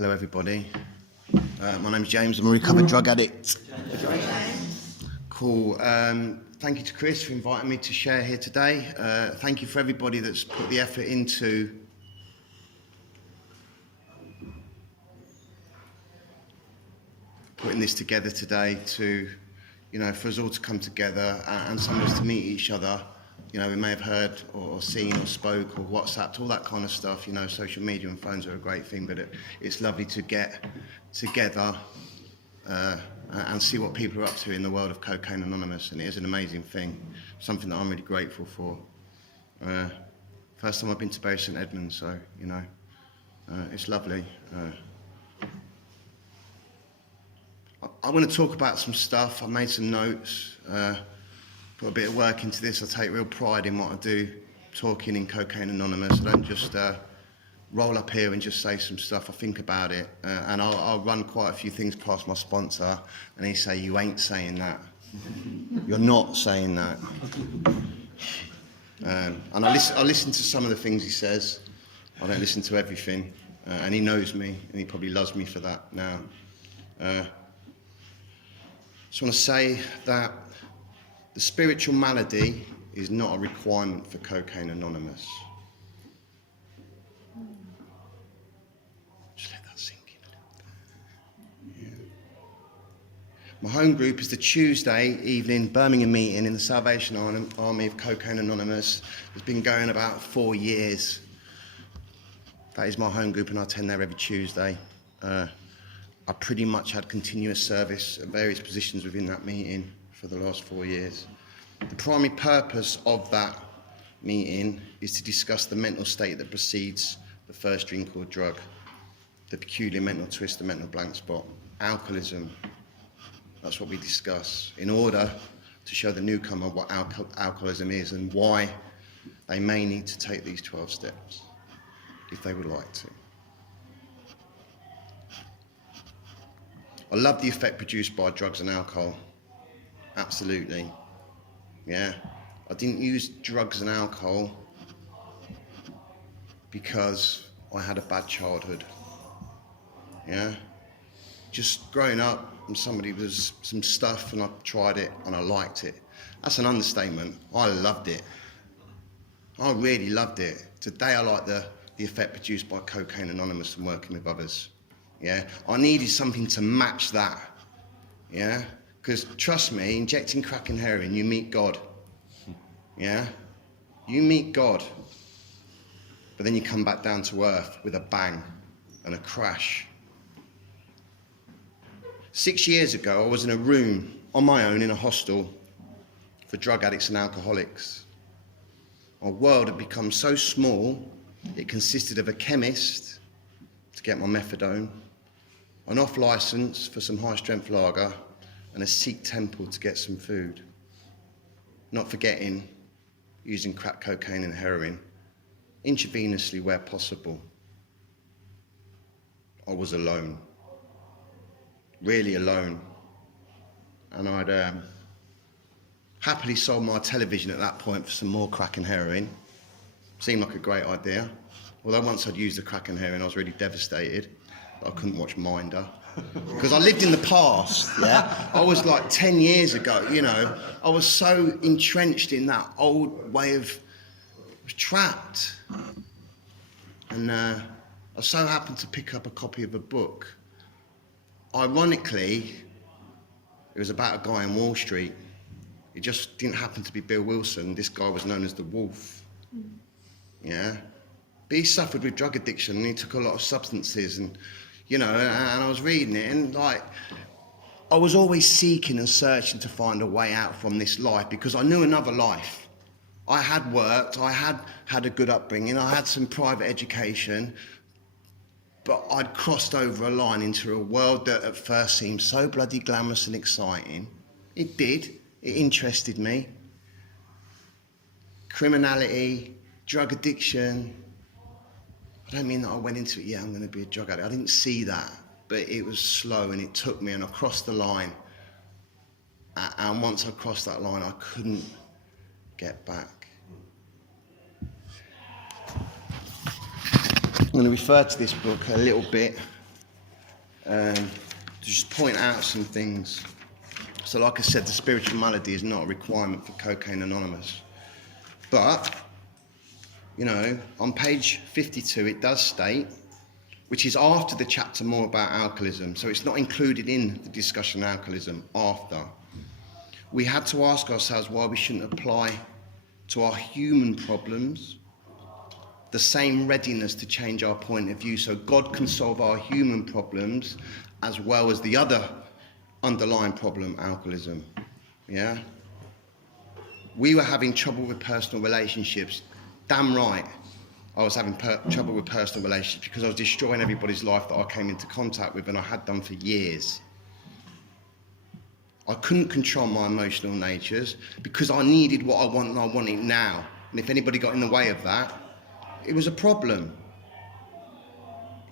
Hello everybody. My name's James, I'm a recovered drug addict. Cool. Thank you to Chris for inviting me to share here today. Thank you for everybody that's put the effort into putting this together today to, for us all to come together and some of us to meet each other. We may have heard or seen or spoke or WhatsApped, all that kind of stuff. Social media and phones are a great thing, but it's lovely to get together and see what people are up to in the world of Cocaine Anonymous, and it is an amazing thing, something that I'm really grateful for. First time I've been to base in Edmunds, so, it's lovely. I want to talk about some stuff. I made some notes. Put a bit of work into this. I take real pride in what I do, talking in Cocaine Anonymous. I don't just roll up here and just say some stuff. I think about it, and I'll run quite a few things past my sponsor, and he say, "You ain't saying that. You're not saying that." And I listen to some of the things he says. I don't listen to everything, and he knows me, and he probably loves me for that now. Just want to say that the spiritual malady is not a requirement for Cocaine Anonymous. Just let that sink in a little bit. Yeah. My home group is the Tuesday evening Birmingham meeting in the Salvation Army of Cocaine Anonymous. It's been going about 4 years. That is my home group, and I attend there every Tuesday. I pretty much had continuous service at various positions within that meeting for the last 4 years. The primary purpose of that meeting is to discuss the mental state that precedes the first drink or drug, the peculiar mental twist, the mental blank spot, alcoholism. That's what we discuss in order to show the newcomer what alcoholism is and why they may need to take these 12 steps if they would like to. I love the effect produced by drugs and alcohol. Absolutely. Yeah. I didn't use drugs and alcohol because I had a bad childhood. Yeah. Just growing up, and somebody was some stuff and I tried it and I liked it. That's an understatement. I loved it. I really loved it. Today I like the effect produced by Cocaine Anonymous and working with others. Yeah. I needed something to match that. Yeah. Because trust me, injecting crack and heroin, you meet God. Yeah? You meet God. But then you come back down to earth with a bang and a crash. 6 years ago, I was in a room on my own in a hostel for drug addicts and alcoholics. Our world had become so small, it consisted of a chemist to get my methadone, an off-licence for some high-strength lager, and a Sikh temple to get some food. Not forgetting using crack cocaine and heroin intravenously where possible. I was alone, really alone. And I'd happily sold my television at that point for some more crack and heroin. Seemed like a great idea. Although once I'd used the crack and heroin, I was really devastated that I couldn't watch Minder. Because I lived in the past, yeah? I was like 10 years ago, I was so entrenched in that old way of, I was trapped. And I so happened to pick up a copy of a book. Ironically, it was about a guy in Wall Street. It just didn't happen to be Bill Wilson. This guy was known as the Wolf, yeah? But he suffered with drug addiction and he took a lot of substances and and I was reading it and I was always seeking and searching to find a way out from this life because I knew another life. I had worked, I had a good upbringing, I had some private education, but I'd crossed over a line into a world that at first seemed so bloody glamorous and exciting. It did, it interested me. Criminality, drug addiction. I don't mean that I went into it, I'm going to be a drug addict. I didn't see that, but it was slow and it took me and I crossed the line. And once I crossed that line, I couldn't get back. I'm going to refer to this book a little bit to just point out some things. So like I said, the spiritual malady is not a requirement for Cocaine Anonymous. But, you know, on page 52 it does state, which is after the chapter more about alcoholism, so it's not included in the discussion of alcoholism, after. We had to ask ourselves why we shouldn't apply to our human problems the same readiness to change our point of view, so God can solve our human problems as well as the other underlying problem, alcoholism. Yeah? We were having trouble with personal relationships. Damn right I was having trouble with personal relationships because I was destroying everybody's life that I came into contact with, and I had done for years. I couldn't control my emotional natures because I needed what I want and I want it now. And if anybody got in the way of that, it was a problem.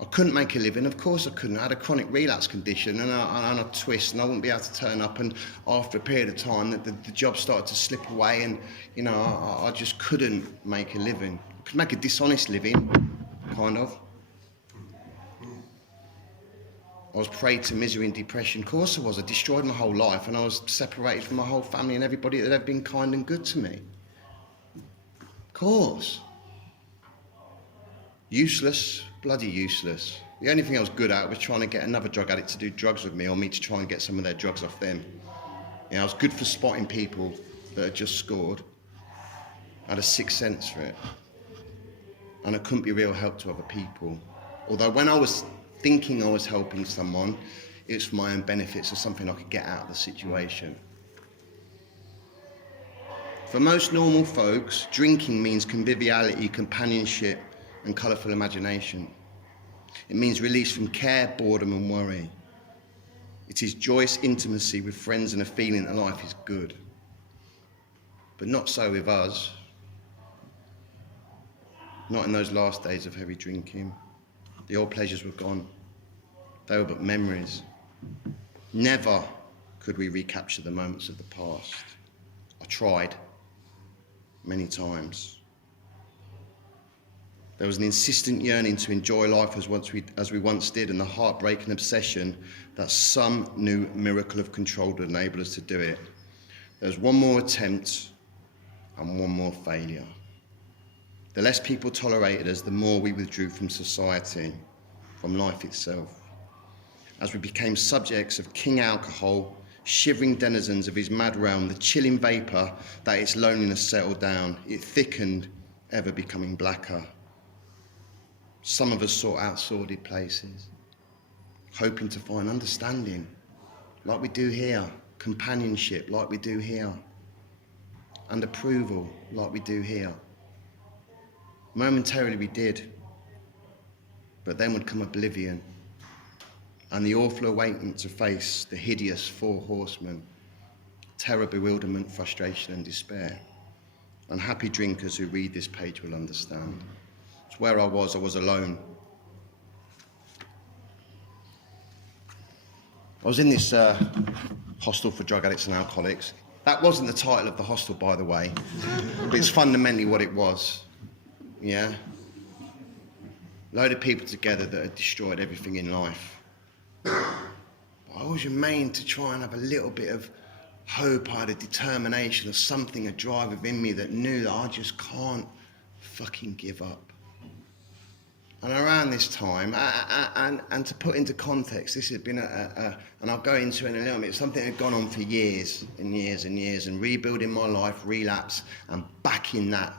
I couldn't make a living, of course I couldn't. I had a chronic relapse condition and a twist, and I wouldn't be able to turn up, and after a period of time the job started to slip away, and you know, I just couldn't make a living. I could make a dishonest living, kind of. I was prey to misery and depression. Of course I was. I destroyed my whole life, and I was separated from my whole family and everybody that had been kind and good to me. Of course. Useless, bloody useless. The only thing I was good at was trying to get another drug addict to do drugs with me, or me to try and get some of their drugs off them. You know, I was good for spotting people that had just scored. I had a sixth sense for it. And I couldn't be real help to other people. Although when I was thinking I was helping someone, it was for my own benefits or something I could get out of the situation. For most normal folks, drinking means conviviality, companionship, and colourful imagination. It means release from care, boredom, and worry. It is joyous intimacy with friends and a feeling that life is good. But not so with us. Not in those last days of heavy drinking. The old pleasures were gone. They were but memories. Never could we recapture the moments of the past. I tried many times. There was an insistent yearning to enjoy life as we once did, and the heartbreaking obsession that some new miracle of control would enable us to do it. There was one more attempt and one more failure. The less people tolerated us, the more we withdrew from society, from life itself. As we became subjects of King Alcohol, shivering denizens of his mad realm, the chilling vapour that its loneliness settled down, it thickened, ever becoming blacker. Some of us sought out sordid places, hoping to find understanding, like we do here, companionship, like we do here, and approval, like we do here. Momentarily we did, but then would come oblivion, and the awful awakening to face the hideous four horsemen: terror, bewilderment, frustration, and despair. Unhappy drinkers who read this page will understand. It's where I was alone. I was in this hostel for drug addicts and alcoholics. That wasn't the title of the hostel, by the way, but it's fundamentally what it was. Yeah? Load of people together that had destroyed everything in life. I always remained to try and have a little bit of hope. I had a determination of something, a drive within me that knew that I just can't fucking give up. And around this time, and to put into context, this had been and I'll go into it in a little bit, something that had gone on for years and years and years, and rebuilding my life, relapse, and back in that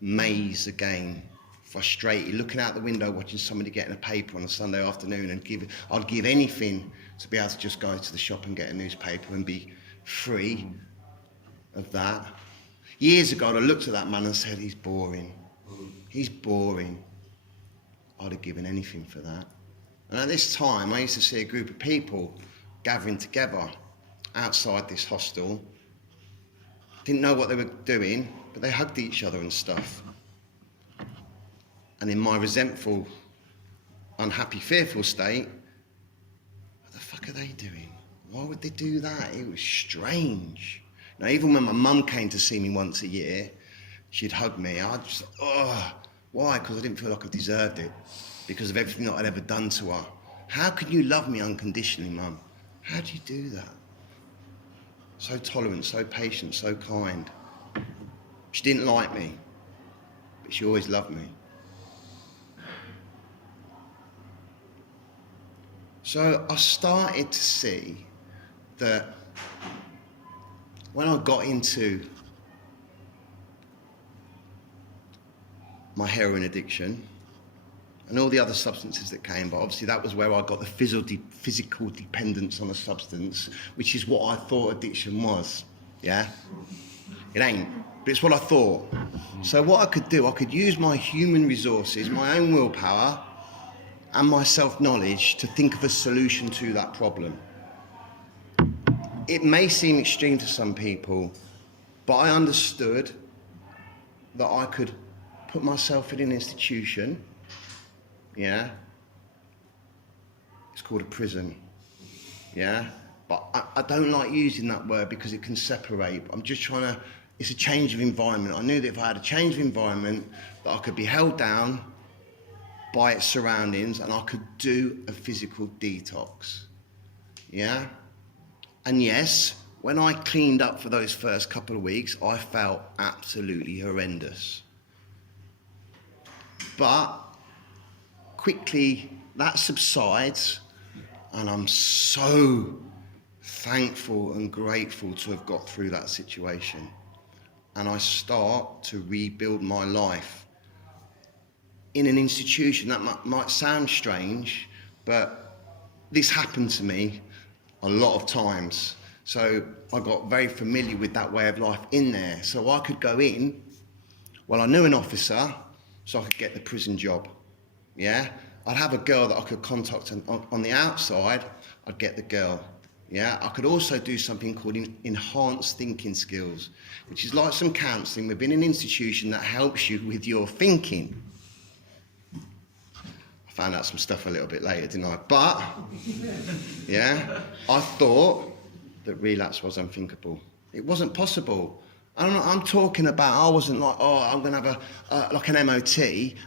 maze again, frustrated, looking out the window, watching somebody getting a paper on a Sunday afternoon, and I'd give anything to be able to just go to the shop and get a newspaper and be free of that. Years ago, I looked at that man and said, he's boring. He's boring. I'd have given anything for that. And at this time, I used to see a group of people gathering together outside this hostel. Didn't know what they were doing, but they hugged each other and stuff. And in my resentful, unhappy, fearful state, what the fuck are they doing? Why would they do that? It was strange. Now, even when my mum came to see me once a year, she'd hug me. I'd just, why? Because I didn't feel like I deserved it, because of everything that I'd ever done to her. How can you love me unconditionally, Mum? How do you do that? So tolerant, so patient, so kind. She didn't like me, but she always loved me. So I started to see that when I got into my heroin addiction and all the other substances that came, but obviously that was where I got the physical dependence on a substance, which is what I thought addiction was, yeah? It ain't, but it's what I thought. So what I could do, I could use my human resources, my own willpower, and my self-knowledge to think of a solution to that problem. It may seem extreme to some people, but I understood that I could put myself in an institution, yeah? It's called a prison, yeah? But I don't like using that word because it can separate. I'm just trying to, it's a change of environment. I knew that if I had a change of environment, that I could be held down by its surroundings and I could do a physical detox, yeah? And yes, when I cleaned up for those first couple of weeks, I felt absolutely horrendous. But quickly that subsides, and I'm so thankful and grateful to have got through that situation. And I start to rebuild my life in an institution. That might sound strange, but this happened to me a lot of times. So I got very familiar with that way of life in there. So I could go in, well, I knew an officer, so I could get the prison job, yeah? I'd have a girl that I could contact on the outside, I'd get the girl, yeah? I could also do something called enhanced thinking skills, which is like some counselling within an institution that helps you with your thinking. I found out some stuff a little bit later, didn't I? But, yeah, I thought that relapse was unthinkable. It wasn't possible. I'm talking about, I wasn't like, oh, I'm going to have like an MOT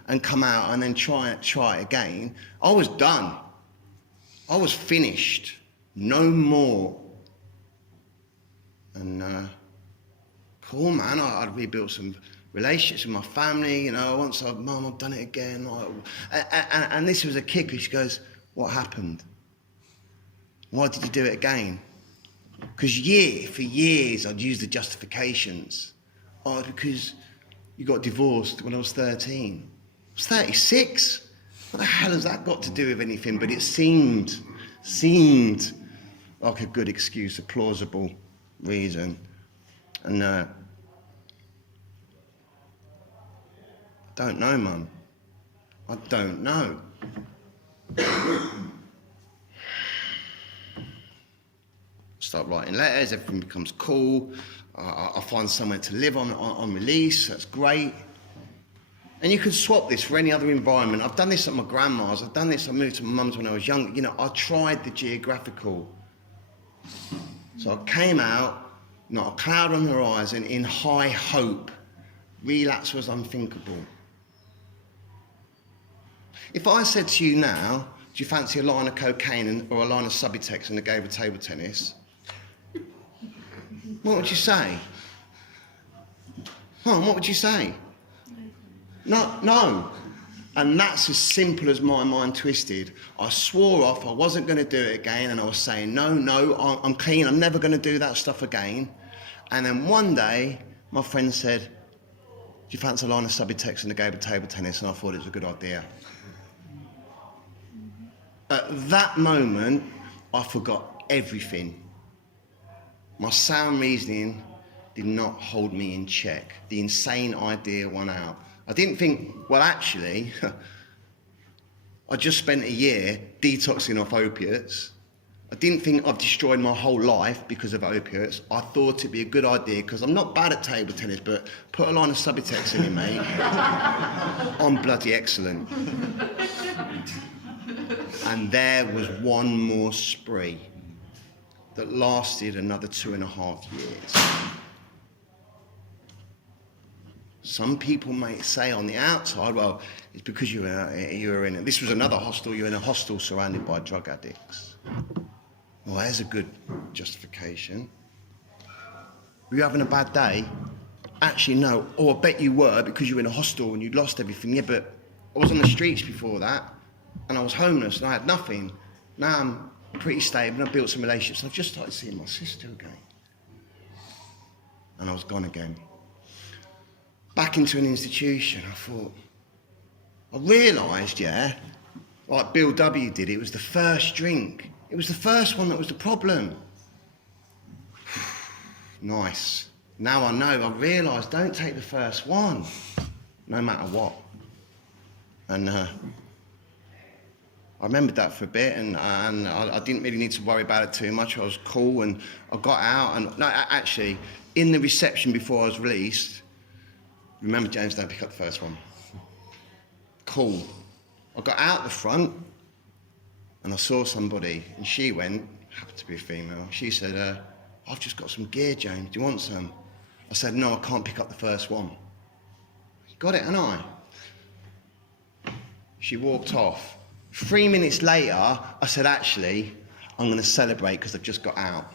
and come out and then try it again. I was done. I was finished. No more. And cool, man. I'd rebuilt some relationships with my family. You know, once Mum, I've done it again. And this was a kicker. She goes, what happened? Why did you do it again? Because for years I'd used the justifications. Oh, because you got divorced when I was 13. I was 36. What the hell has that got to do with anything? But it seemed like a good excuse, a plausible reason. And I don't know, Mum. I don't know. Start writing letters, everything becomes cool. I find somewhere to live on release, that's great. And you can swap this for any other environment. I've done this at my grandma's, I moved to my mum's when I was young. You know, I tried the geographical. So I came out, not a cloud on the horizon, in high hope. Relapse was unthinkable. If I said to you now, do you fancy a line of cocaine or a line of Subutex and a game of table tennis? What would you say? What would you say? No. And that's as simple as my mind twisted. I swore off, I wasn't going to do it again, and I was saying, no, I'm clean, I'm never going to do that stuff again. And then one day, my friend said, do you fancy a line of Subutex and a game of table tennis? And I thought it was a good idea. At that moment, I forgot everything. My sound reasoning did not hold me in check. The insane idea won out. I didn't think, well, actually, I just spent a year detoxing off opiates. I didn't think I've destroyed my whole life because of opiates. I thought it'd be a good idea, because I'm not bad at table tennis, but put a line of Subutex in it, mate. I'm bloody excellent. And there was one more spree that lasted another 2.5 years. Some people may say on the outside, well, it's because you were in it. This was another hostel. You're in a hostel surrounded by drug addicts. Well, there's a good justification. Were you having a bad day? Actually, no. Oh, I bet you were because you were in a hostel and you'd lost everything. Yeah, but I was on the streets before that and I was homeless and I had nothing. Now I'm pretty stable and I've built some relationships. I've just started seeing my sister again. And I was gone again. Back into an institution, I realised, yeah, like Bill W. did, it was the first drink. It was the first one that was the problem. Nice. Now I know, I realise, don't take the first one, no matter what. And I remembered that for a bit, and I didn't really need to worry about it too much. I was cool, and I got out, and no, actually, in the reception before I was released, remember, James, don't pick up the first one. Cool. I got out the front, and I saw somebody, and she went, happened to be a female, she said, I've just got some gear, James, do you want some? I said, no, I can't pick up the first one. Got it, and I. She walked off. 3 minutes later, I said, actually, I'm going to celebrate because I've just got out.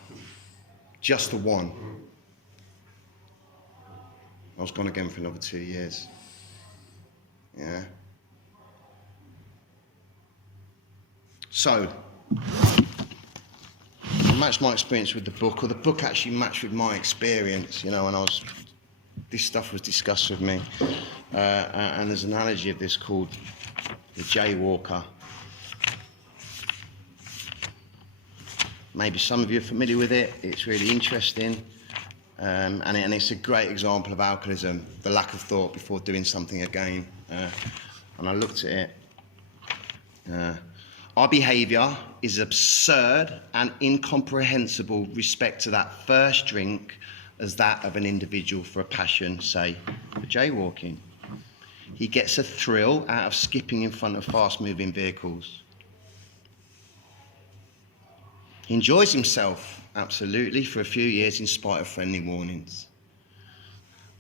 Just the one. I was gone again for another 2 years. Yeah. So, I matched my experience with the book, or the book actually matched with my experience, you know, when this stuff was discussed with me. And there's an analogy of this called the jaywalker. Maybe some of you are familiar with it. It's really interesting. And it's a great example of alcoholism, the lack of thought before doing something again. And I looked at it. Our behaviour is absurd and incomprehensible with respect to that first drink as that of an individual for a passion, say, for jaywalking. He gets a thrill out of skipping in front of fast-moving vehicles. He enjoys himself, absolutely, for a few years in spite of friendly warnings.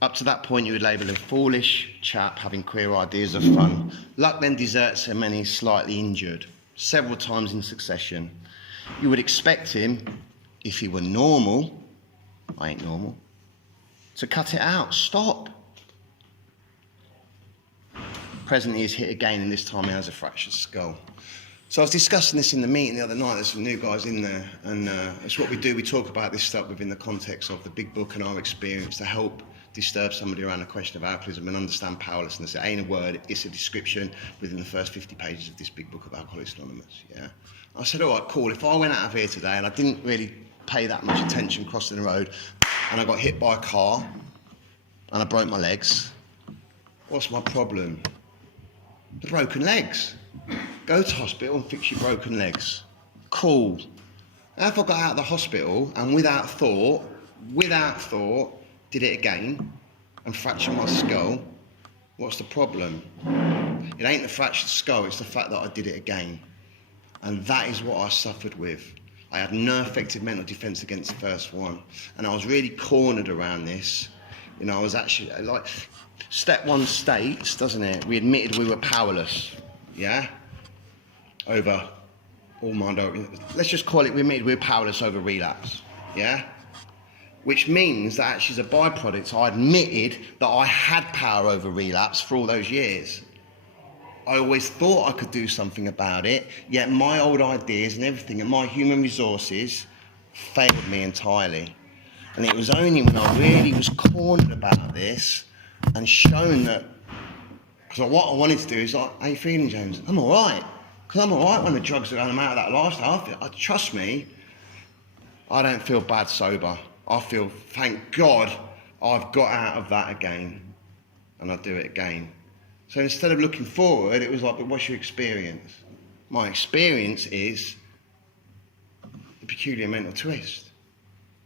Up to that point, you would label a foolish chap having queer ideas of fun. Luck then deserts him and he's slightly injured, several times in succession. You would expect him, if he were normal, I ain't normal, to cut it out, stop. Presently he's hit again, and this time he has a fractured skull. So I was discussing this in the meeting the other night. There's some new guys in there, and it's what we do. We talk about this stuff within the context of the big book and our experience to help disturb somebody around the question of alcoholism and understand powerlessness. It ain't a word, it's a description within the first 50 pages of this big book of Alcoholics Anonymous, yeah? I said, all right, cool, if I went out of here today and I didn't really pay that much attention crossing the road and I got hit by a car and I broke my legs, what's my problem? The broken legs. Go to hospital and fix your broken legs. Cool. Now if I got out of the hospital and without thought, did it again and fractured my skull, what's the problem? It ain't the fractured skull, it's the fact that I did it again. And that is what I suffered with. I had no effective mental defence against the first one. And I was really cornered around this. You know, I was actually, like, step one states, doesn't it? We admitted we were powerless, yeah? Over all mind, let's just call it, we admitted we were powerless over relapse, yeah? Which means that actually as a byproduct, I admitted that I had power over relapse for all those years. I always thought I could do something about it, yet my old ideas and everything and my human resources failed me entirely. And it was only when I really was cornered about this and shown that, because what I wanted to do is like, how you feeling, James? I'm all right. Because I'm all right when the drugs are going, I'm out of that lifestyle. Trust me, I don't feel bad sober. I feel, thank God, I've got out of that again, and I'll do it again. So instead of looking forward, it was like, but what's your experience? My experience is the peculiar mental twist,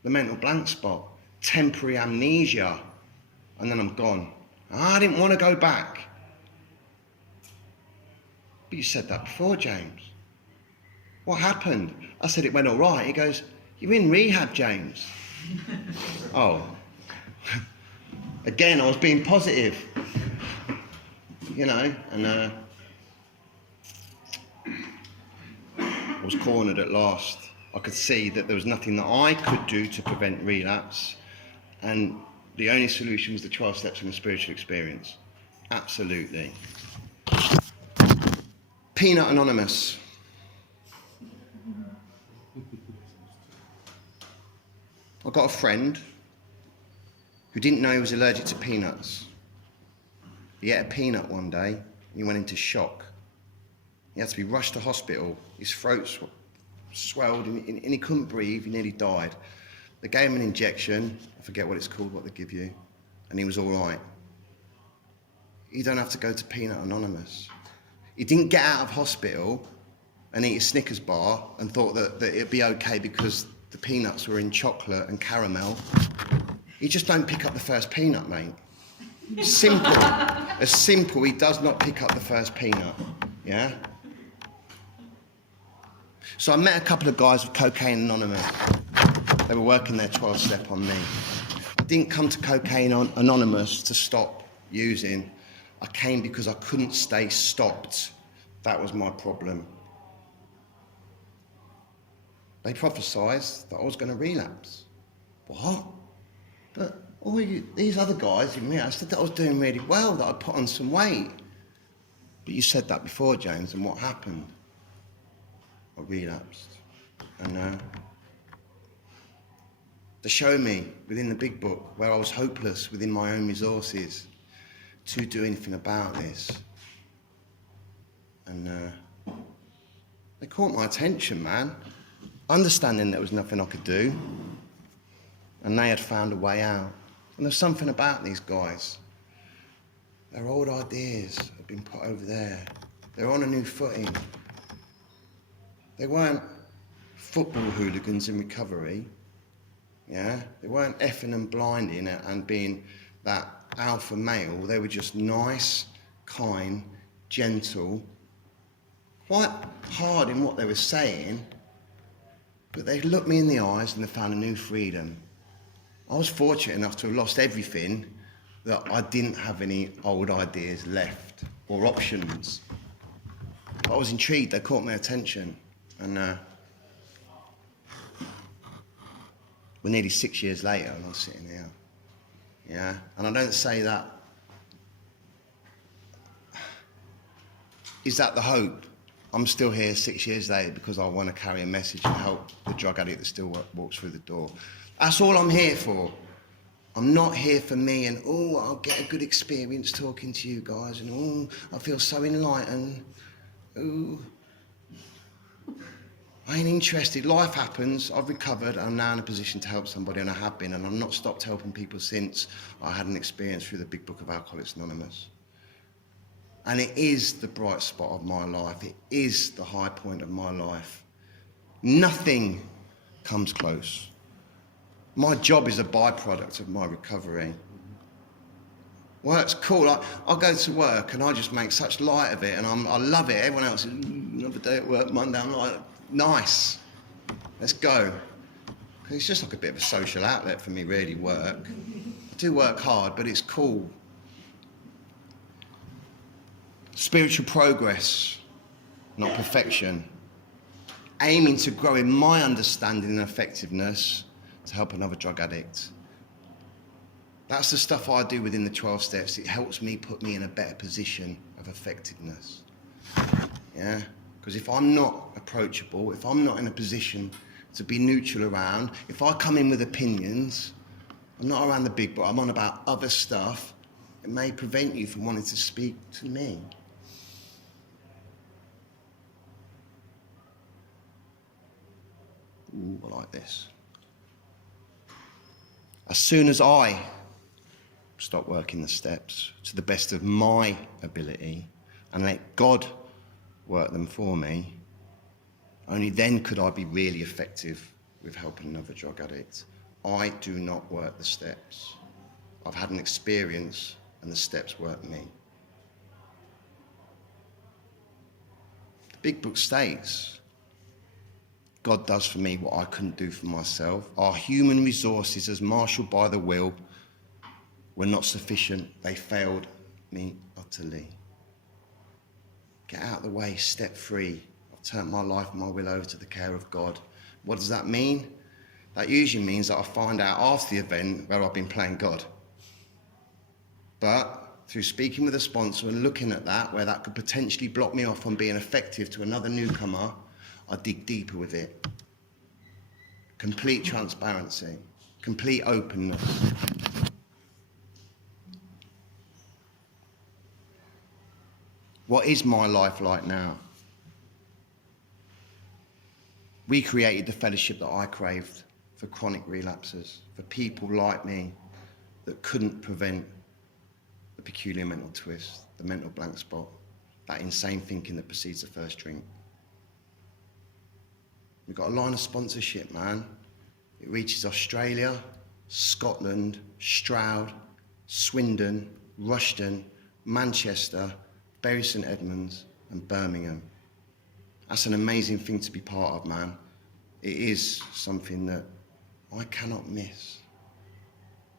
the mental blank spot, temporary amnesia, and then I'm gone. I didn't want to go back. But you said that before, James. What happened? I said it went all right. He goes, you're in rehab, James. Oh. Again, I was being positive, you know, and I was cornered at last. I could see that there was nothing that I could do to prevent relapse, and the only solution was the 12 steps in a spiritual experience. Absolutely. Peanut Anonymous. I got a friend who didn't know he was allergic to peanuts. He ate a peanut one day and he went into shock. He had to be rushed to hospital. His throat swelled and he couldn't breathe. He nearly died. They gave him an injection. I forget what it's called, what they give you. And he was all right. You don't have to go to Peanut Anonymous. He didn't get out of hospital and eat a Snickers bar and thought that it'd be okay because the peanuts were in chocolate and caramel. You just don't pick up the first peanut, mate. Simple. As simple, he does not pick up the first peanut, yeah? So I met a couple of guys with Cocaine Anonymous. They were working their 12-step on me. I didn't come to Cocaine Anonymous to stop using. I came because I couldn't stay stopped. That was my problem. They prophesied that I was going to relapse. What? But these other guys in me, I said that I was doing really well, that I'd put on some weight. But you said that before, James, and what happened? I relapsed. And they showed me within the big book where I was hopeless within my own resources to do anything about this. And they caught my attention, man. Understanding there was nothing I could do. And they had found a way out. And there's something about these guys. Their old ideas had been put over there. They're on a new footing. They weren't football hooligans in recovery. Yeah? They weren't effing and blinding and being that alpha male. They were just nice, kind, gentle, quite hard in what they were saying, but they looked me in the eyes and they found a new freedom. I was fortunate enough to have lost everything, that I didn't have any old ideas left or options. But I was intrigued, they caught my attention. And we're nearly 6 years later and I'm sitting here. Yeah, and I don't say that. Is that the hope? I'm still here 6 years later because I want to carry a message and help the drug addict that still walks through the door. That's all I'm here for. I'm not here for me and, oh, I'll get a good experience talking to you guys and, oh, I feel so enlightened. Oh, I ain't interested. Life happens. I've recovered. I'm now in a position to help somebody, and I have been, and I've not stopped helping people since I had an experience through the big book of Alcoholics Anonymous. And it is the bright spot of my life. It is the high point of my life. Nothing comes close. My job is a byproduct of my recovery. Work's cool. I go to work and I just make such light of it, and I love it. Everyone else is, another day at work, Monday. I'm like, nice, let's go. It's just like a bit of a social outlet for me, really, work. I do work hard, but it's cool. Spiritual progress, not perfection. Aiming to grow in my understanding and effectiveness to help another drug addict. That's the stuff I do within the 12 steps. It helps me put me in a better position of effectiveness. Yeah? Because if I'm not approachable, if I'm not in a position to be neutral around, if I come in with opinions, I'm not around the big book, I'm on about other stuff, it may prevent you from wanting to speak to me. Ooh, I like this. As soon as I stop working the steps to the best of my ability and let God work them for me, only then could I be really effective with helping another drug addict. I do not work the steps. I've had an experience and the steps work me. The big book states, God does for me what I couldn't do for myself. Our human resources as marshalled by the will were not sufficient. They failed me utterly. Get out of the way, step free. I've turned my life and my will over to the care of God. What does that mean? That usually means that I find out after the event where I've been playing God. But through speaking with a sponsor and looking at that, where that could potentially block me off from being effective to another newcomer, I dig deeper with it. Complete transparency, complete openness. What is my life like now? We created the fellowship that I craved for chronic relapses, for people like me that couldn't prevent the peculiar mental twist, the mental blank spot, that insane thinking that precedes the first drink. We've got a line of sponsorship, man. It reaches Australia, Scotland, Stroud, Swindon, Rushden, Manchester, Bury St Edmunds and Birmingham. That's an amazing thing to be part of, man. It is something that I cannot miss.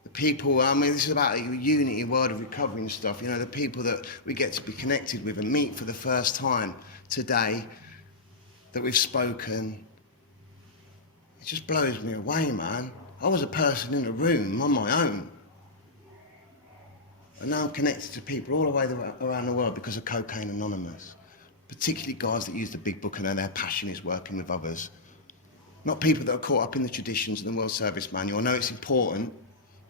The people, I mean, this is about a unity, world of recovery and stuff, you know, the people that we get to be connected with and meet for the first time today, that we've spoken. It just blows me away, man. I was a person in a room on my own. And now I'm connected to people all the way around the world because of Cocaine Anonymous. Particularly guys that use the big book and their passion is working with others. Not people that are caught up in the traditions of the World Service Manual. I know it's important,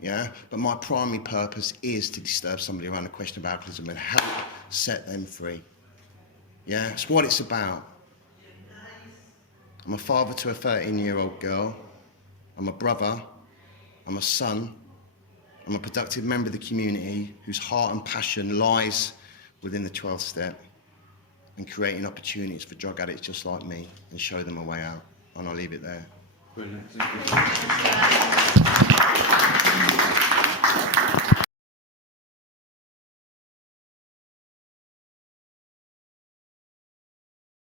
yeah, but my primary purpose is to disturb somebody around the question of alcoholism and help set them free. Yeah, it's what it's about. I'm a father to a 13-year-old girl. I'm a brother. I'm a son. I'm a productive member of the community whose heart and passion lies within the 12th step and creating opportunities for drug addicts just like me and show them a way out. And I'll leave it there. Brilliant. Thank you.